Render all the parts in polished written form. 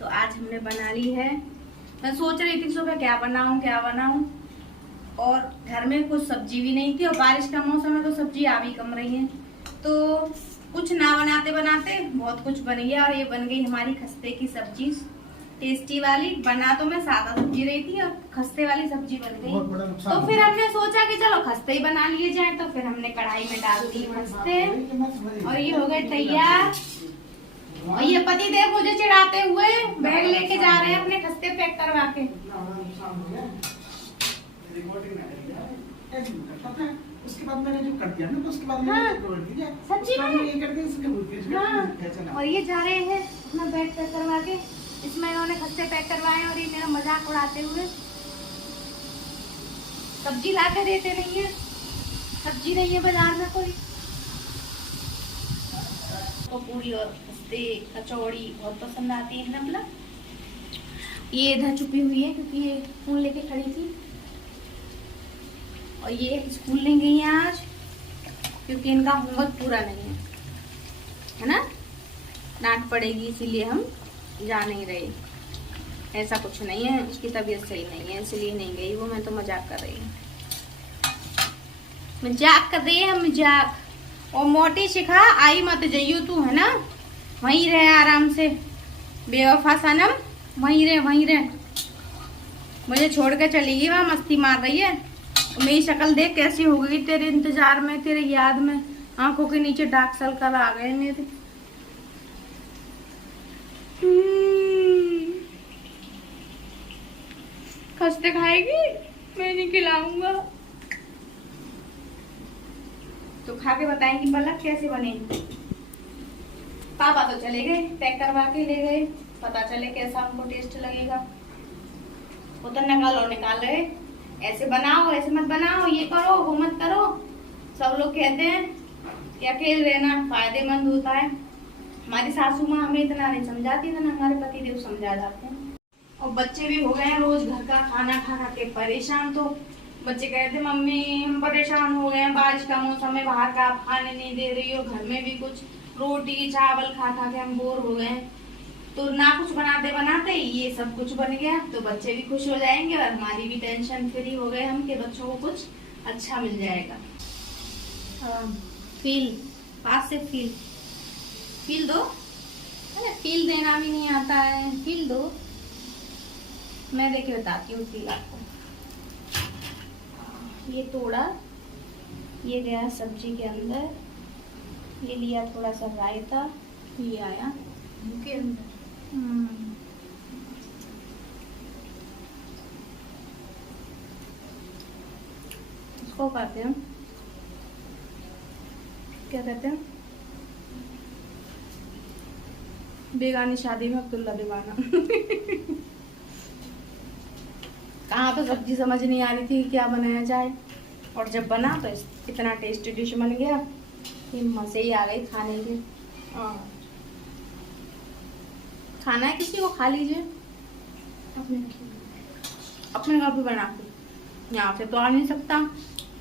तो आज हमने बना ली है। मैं सोच रही थी सुबह क्या बनाऊं और घर में कुछ सब्जी भी नहीं थी और बारिश का मौसम है तो सब्जी आ भी कम रही है, तो कुछ ना बनाते बनाते बहुत कुछ बन गया और ये बन गई हमारी खस्ते की सब्जी, टेस्टी वाली। बना तो मैं सादा सब्जी रही थी और खस्ते वाली सब्जी बन गई। तो फिर हमने सोचा कि चलो खस्ते ही बना लिए जाए, तो फिर हमने कढ़ाई में डाल दी खस्ते और ये हो गए तैयार। और ये पति देव मुझे चिढ़ाते हुए बैग लेके जा रहे हैं अपने खस्ते पैक करवा के। उसके बाद मैंने जो कर दिया ना, तो उसके बाद मैंने सच्ची में ये कर दिया। हाँ। और ये जा रहे हैं अपना बैग पैक करवा के। इसमें इन्होंने खस्ते पैक करवाए और ये मेरा मजाक उड़ाते हुए सब्जी ला के देते नहीं है, सब्जी नहीं है बाजार में कोई। तो पूरी और खस्ते कचौड़ी बहुत पसंद आती है ना। ये इधर छुपी हुई है क्योंकि ये फोन लेके खड़ी थी और ये स्कूल नहीं गई है आज क्योंकि इनका होमवर्क पूरा नहीं है ना, डांट पड़ेगी इसीलिए हम जा नहीं रहे। ऐसा कुछ नहीं है, उसकी तबीयत सही नहीं है इसलिए नहीं गई वो। मैं तो मजाक कर रही हूँ, मजाक कर रही है मजाक। और मोटी शिखा आई मत जाइयो तू, है ना, वहीं रहे आराम से, बेवफा सनम वहीं रहे। मुझे छोड़ के चली गई, वहां मस्ती मार रही है। मेरी शक्ल देख कैसी हो गई तेरे इंतजार में, तेरे याद में, आंखों के नीचे डार्क सर्कल आ गए मेरे। खस्ते खाएगी, मैं नहीं खिलाऊंगा। तो खा के बताएंगी पलक कैसे बने। पापा तो चले गए, पैक करवा के ले गए, पता चले कैसा हमको टेस्ट लगेगा। वो तो निकाल रहे, ऐसे बनाओ ऐसे मत बनाओ, ये करो वो मत करो। सब लोग कहते हैं कि अकेले रहना फायदेमंद होता है। हमारी सासू माँ हमें इतना नहीं समझाती ना, हमारे पति देव समझा जाते हैं। और बच्चे भी हो गए हैं रोज घर का खाना खा खा के परेशान। तो बच्चे कहते मम्मी हम परेशान हो गए हैं, बारिश का मौसम है, बाहर का आप खाने नहीं दे रही हो, घर में भी कुछ रोटी चावल खा खा के हम बोर हो गए हैं। तो ना कुछ बनाते बनाते ये सब कुछ बन गया, तो बच्चे भी खुश हो जाएंगे और हमारी भी टेंशन फ्री हो गए हम कि बच्चों को कुछ अच्छा मिल जाएगा। फील पास से फील दो, अरे फील देना भी नहीं आता है, फील दो। मैं देखे बताती हूँ फील आपको। ये तोड़ा, ये गया सब्जी के अंदर, ये लिया थोड़ा सा रायता, ये आया मुंह के अंदर। इसको कहते हैं, क्या कहते हैं, बेगानी शादी में अब्दुल्ला दीवाना। कहाँ तो सब्जी समझ नहीं आ रही थी क्या बनाया जाए, और जब बना तो इतना टेस्टी डिश बन गया कि मजे ही आ गई खाने के। खाना है किसी को खा लीजिए, अपने घर पे बना के, यहाँ से तो आ नहीं सकता।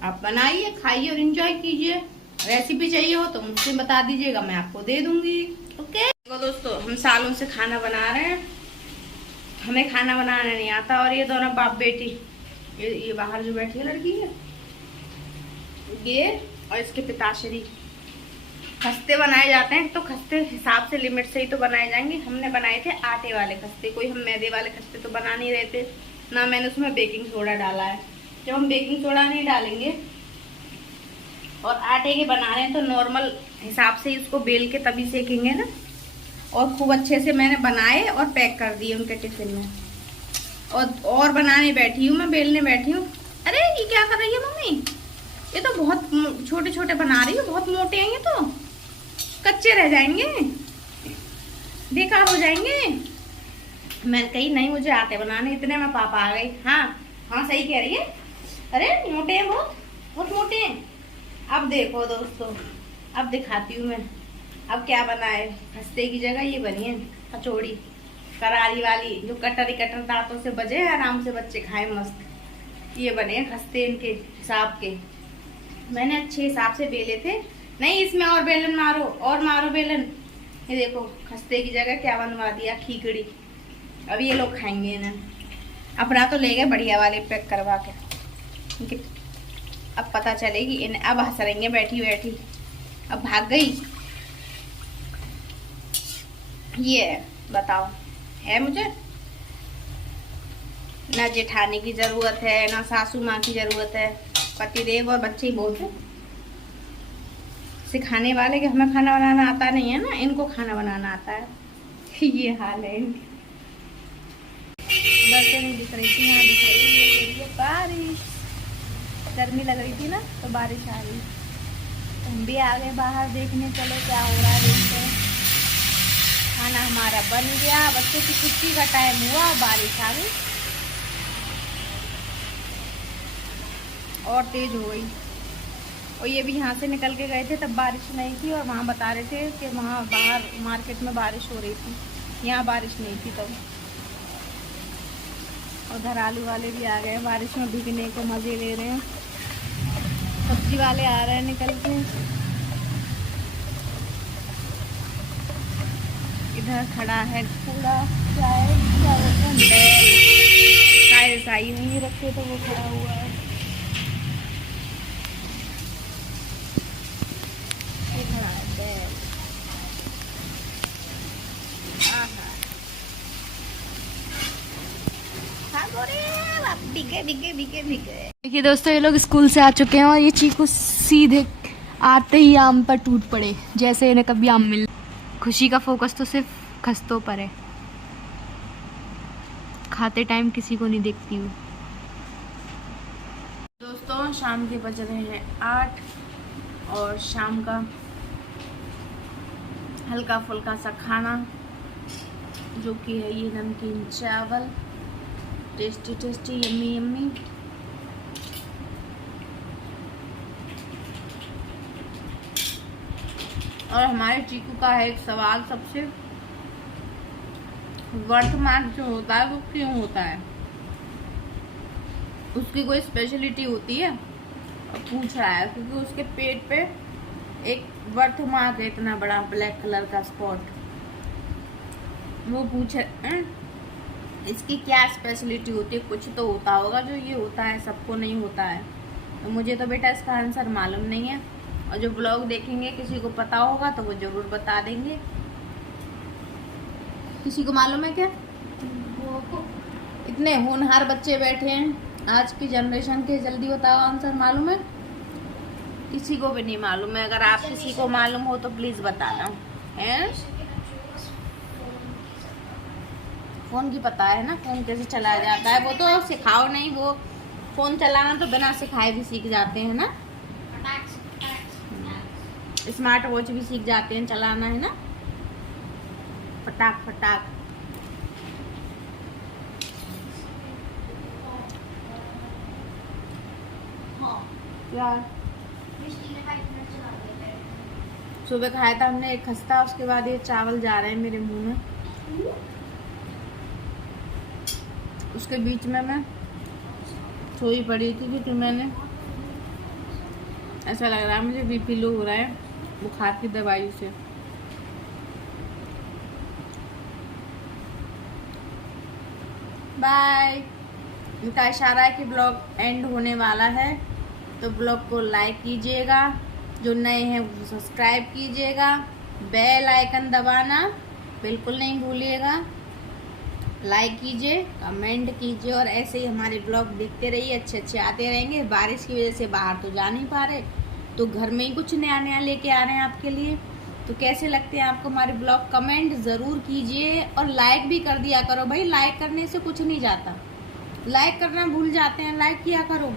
आप बनाइए, खाइए और एंजॉय कीजिए। रेसिपी चाहिए हो तो मुझसे बता दीजिएगा, मैं आपको दे दूंगी। ओके तो दोस्तों, हम सालों से खाना बना रहे हैं, हमें खाना बनाना नहीं आता। और ये दोनों बाप बेटी, ये बाहर जो बैठी है लड़की है ये, और इसके पिताश्री। खस्ते बनाए जाते हैं तो खस्ते हिसाब से लिमिट से ही तो बनाए जाएंगे। हमने बनाए थे आटे वाले खस्ते, कोई हम मैदे वाले खस्ते तो बना नहीं रहे थे ना। मैंने उसमें बेकिंग सोडा डाला है। जब हम बेकिंग सोडा नहीं डालेंगे और आटे के बना रहे हैं तो नॉर्मल हिसाब से इसको बेल के तभी सेकेंगे ना। और खूब अच्छे से मैंने बनाए और पैक कर दिए उनके टिफिन में। और बनाने बैठी हूँ मैं, बेलने बैठी हूँ। अरे ये क्या कर रही है मम्मी, ये तो बहुत छोटे छोटे बना रही है, बहुत मोटे हैं ये, तो कच्चे रह जाएंगे, बेकार हो जाएंगे। मैं कही नहीं मुझे आते बनाने, इतने में पापा आ गई। हाँ सही कह रही है, अरे मोटे हैं, बहुत मोटे हैं। अब देखो दोस्तों, अब दिखाती हूँ मैं अब क्या बना है। खस्ते की जगह ये बनी है कचौड़ी, करारी वाली, जो कटर दांतों से बजे आराम से बच्चे खाए मस्त। ये बने खस्ते इनके हिसाब के, मैंने अच्छे हिसाब से बेले थे। नहीं इसमें और बेलन मारो, और मारो बेलन। ये देखो खस्ते की जगह क्या बनवा दिया, खीकड़ी। अब ये लोग खाएंगे इन्हें। अपना तो ले गए बढ़िया वाले पैक करवा के, क्योंकि अब पता चलेगी इन्हें। अब हंस रही है बैठी बैठी, अब भाग गई। ये बताओ है मुझे ना जेठानी की जरूरत है ना सासू माँ की जरूरत है, पतिदेव और बच्चे ही बहुत है। सिखाने वाले कि हमें खाना बनाना आता नहीं है ना, इनको खाना बनाना आता है। ये हाल है इनकी। बर्तन नहीं दिख रही थी, यहाँ दिख रही है बारिश। गर्मी लग रही थी ना तो बारिश आ गई। हम भी आ गए बाहर देखने, चलो क्या हो रहा है देखते हैं। खाना हमारा बन गया, बच्चों की छुट्टी का टाइम हुआ, बारिश आ गई और तेज हो गई। और ये भी यहाँ से निकल के गए थे तब बारिश नहीं थी, और वहाँ बता रहे थे कि वहाँ बाहर मार्केट में बारिश हो रही थी, यहाँ बारिश नहीं थी तब। उधर आलू वाले भी आ गए, बारिश में भीगने को मज़े ले रहे हैं। सब्जी वाले आ रहे हैं निकल के। इधर खड़ा है कूड़ा, क्या बोलते हैं, बैल। टायर्स आई नहीं रखे तो वो खड़ा हुआ है। ये खड़ा है बैल। आहा, देखिए दोस्तों, ये लोग स्कूल से आ चुके हैं और ये चीकू सीधे आते ही आम पर टूट पड़े, जैसे इन्हें कभी आम मिल। खुशी का फोकस तो सिर्फ खस्तों पर है, खाते टाइम किसी को नहीं देखती हूँ। दोस्तों शाम के बज रहे हैं 8 और शाम का हल्का फुल्का सा खाना जो कि है ये नमकीन चावल, टेस्टी टेस्टी यम्मी यम्मी। और हमारे चीकू का है एक सवाल सबसे, वर्तमान जो होता है वो क्यों होता है? उसकी कोई स्पेशलिटी होती है? पूछ रहा है क्योंकि उसके पेट पे एक वर्तमान है, इतना बड़ा ब्लैक कलर का स्पॉट। वो पूछ इसकी क्या स्पेशलिटी होती है? कुछ तो होता होगा जो ये होता है, सबको नहीं होता है। तो मुझे तो बेटा इसका आंसर मालूम नहीं है, और जो ब्लॉग देखेंगे किसी को पता होगा तो वो जरूर बता देंगे। किसी को मालूम है क्या? इतने होनहार बच्चे बैठे हैं आज की जनरेशन के, जल्दी बताओ आंसर मालूम है? किसी को भी नहीं मालूम है। अगर आप किसी को मालूम हो तो प्लीज बताना है। फोन की पता है ना, फोन कैसे चलाया जाता है? वो तो सिखाओ नहीं, वो फोन चलाना तो बिना सिखाए भी सीख जाते हैं ना। स्मार्ट वॉच भी सीख जाते हैं चलाना, है ना, फटाक फटाक। यार सुबह खाया था हमने एक खस्ता, उसके बाद ये चावल जा रहे हैं मेरे मुंह में। उसके बीच में मैं सोई पड़ी थी क्योंकि मैंने, ऐसा लग रहा है मुझे बीपी लो हो रहा है बुखार की दवाई से। बाय। इनका इशारा है कि ब्लॉग एंड होने वाला है, तो ब्लॉग को लाइक कीजिएगा, जो नए हैं वो सब्सक्राइब कीजिएगा, बेल आइकन दबाना बिल्कुल नहीं भूलिएगा, लाइक कीजिए, कमेंट कीजिए, और ऐसे ही हमारे ब्लॉग देखते रहिए, अच्छे अच्छे आते रहेंगे। बारिश की वजह से बाहर तो जा नहीं पा रहे, तो घर में ही कुछ नया नया लेके आ रहे हैं आपके लिए। तो कैसे लगते हैं आपको हमारे ब्लॉग? कमेंट ज़रूर कीजिए, और लाइक भी कर दिया करो भाई। लाइक करने से कुछ नहीं जाता, लाइक करना भूल जाते हैं, लाइक किया करो।